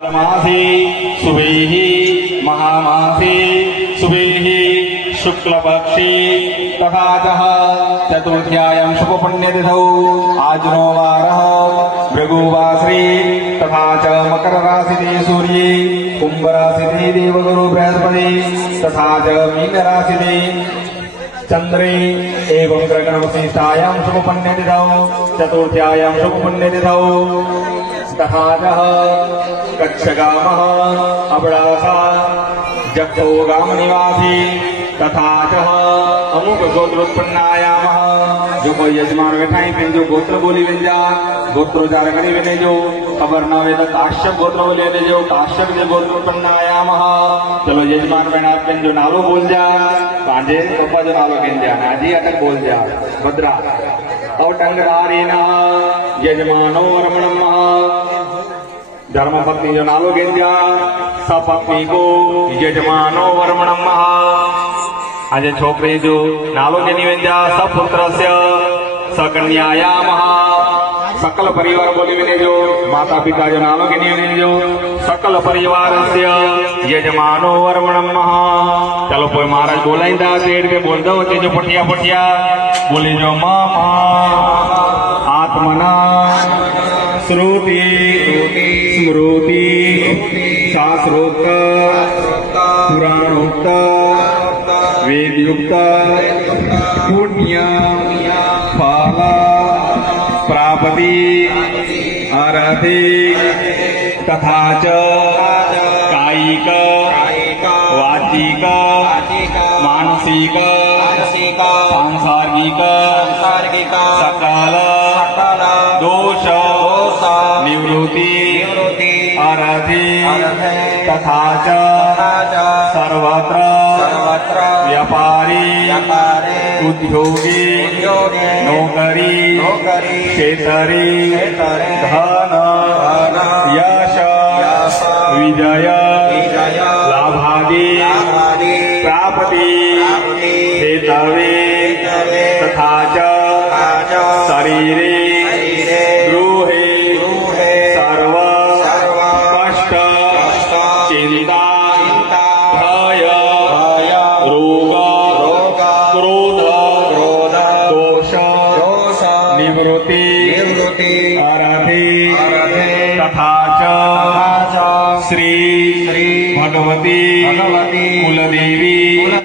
मासी सुबेः महामासी सुबेः शुक्लपक्षी तथा च चतुर्थ्यायां शुभपुण्यतिथौ आजनो वारः भृगुवासरे तथा च मकरराशिते सूर्ये कुम्भराशिते देवगुरु बृहस्पति तथा च मीनराशिते चंद्रे एवं ग्रहणवशिष्ठायां शुभपुण्यतिथौ चतुर्थ्यायां शुभपुण्यतिथौ तथा च कच्छगामः अबड़ासा जग्गोगाम निवासी तथा च अमुक गोत्रोत्पन्नायामः जो कोई यजमान बैठाई फिर जो गोत्र बोली विंजा गोत्रोचार करी विने जो खबर न वे तो काश्यप गोत्र बोले ने जो काश्यप जे गोत्रोत्पन्नायामः चलो यजमान बना फिर जो नालो बोल जा कांजे पप्पा जो नालो कहन जा नाजी अटक बोल जा भद्रा अवटंगरारेण यजमानो रमणमः धर्मपत्नी जो नालो गेंजा सपत्नी को यजमानो वर्मणम आज छोकरी जो नालो गेनी वेंजा सपुत्रस्य सकन्यायाम सकल परिवार बोली विने जो माता पिता जो नालो गेनी वेने जो सकल परिवारस्य यजमानो वर्मणम चलो कोई महाराज बोलाइंदा तेर के बोल दो के जो पटिया पटिया बोले जो मामा आत्मना श्रुति स्मृति शास्त्रोक्त पुराणोक्त वेदयुक्त पुण्य फल प्राप्ति अर्थे तथा च कायिक वाचिक मानसिक सांसारिक सकल दोष निवृत्ति अर्थे तथा च सर्वत्र व्यापारी उद्योगी नौकरी क्षेत्री धन यश विजय लाभादि प्राप्ति